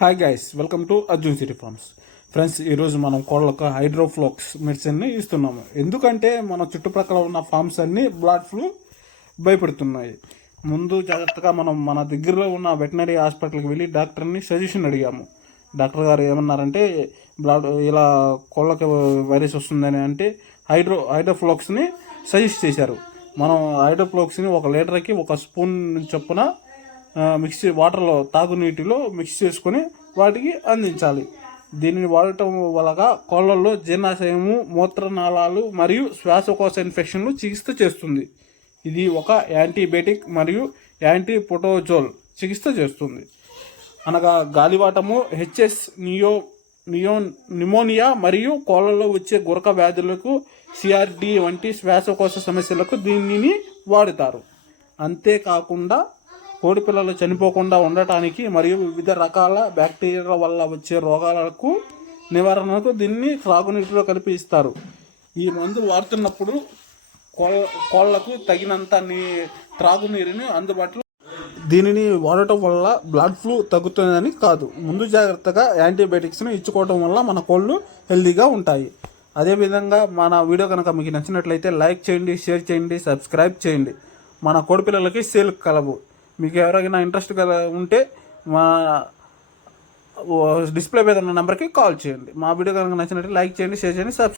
Hi guys, welcome to Arjun city farms. Friends, ఈరోజు మనం కోళ్ళకు హైడ్రోఫ్లోక్స్ మెడిసిన్ని ఇస్తున్నాము. ఎందుకంటే మన చుట్టుప్రక్కల ఉన్న ఫార్మ్స్ అన్నీ బ్లడ్ ఫ్లూ భయపడుతున్నాయి. ముందు జాగ్రత్తగా మనం మన దగ్గరలో ఉన్న వెటనరీ హాస్పిటల్కి వెళ్ళి డాక్టర్ని సజెషన్ అడిగాము. డాక్టర్ గారు ఏమన్నారంటే ఇలా కోళ్ళకి వైరస్ వస్తుందని అంటే హైడ్రోఫ్లోక్స్ని సజెస్ట్ చేశారు. మనం హైడ్రోఫ్లోక్స్ని 1 లీటర్కి 1 స్పూన్ చొప్పున వాటర్లో తాగునీటిలో మిక్స్ చేసుకొని వాటికి అందించాలి. దీనిని వాడటం వల్ల కోళ్ళల్లో జీర్ణాశయము, మూత్రనాళాలు మరియు శ్వాసకోశ ఇన్ఫెక్షన్లు చికిత్స చేస్తుంది. ఇది ఒక యాంటీబయాటిక్ మరియు యాంటీప్రోటోజోల్ చికిత్స చేస్తుంది. అనగా గాలివాటము, హెచ్ఎస్ నిమోనియా మరియు కోళ్ళలో వచ్చే గురక వ్యాధులకు, సిఆర్డి వంటి శ్వాసకోశ సమస్యలకు దీనిని వాడుతారు. అంతేకాకుండా కోడి పిల్లలు చనిపోకుండా ఉండటానికి మరియు వివిధ రకాల బ్యాక్టీరియాల వల్ల వచ్చే రోగాలకు నివారణకు దీన్ని త్రాగునీటిలో కలిపి ఇస్తారు. ఈ మందు వాడుతున్నప్పుడు కోళ్లకు తగినంత త్రాగునీరుని అందుబాటులో. దీనిని వాడటం వల్ల బ్లడ్ ఫ్లూ తగ్గుతుందని కాదు, ముందు జాగ్రత్తగా యాంటీబయాటిక్స్ని ఇచ్చుకోవడం వల్ల మన కోళ్ళు హెల్తీగా ఉంటాయి. అదేవిధంగా మన వీడియో కనుక మీకు నచ్చినట్లయితే లైక్ చేయండి, షేర్ చేయండి, సబ్స్క్రైబ్ చేయండి. మన కోడి పిల్లలకి సేల్ కలవు. మీకు ఎవరైనా ఇంట్రెస్ట్ ఉంటే మా డిస్ప్లే మీద ఉన్న నెంబర్కి కాల్ చేయండి. మా వీడియో కనుక నచ్చినట్టు లైక్ చేయండి, షేర్ చేయండి, సబ్స్క్రైబ్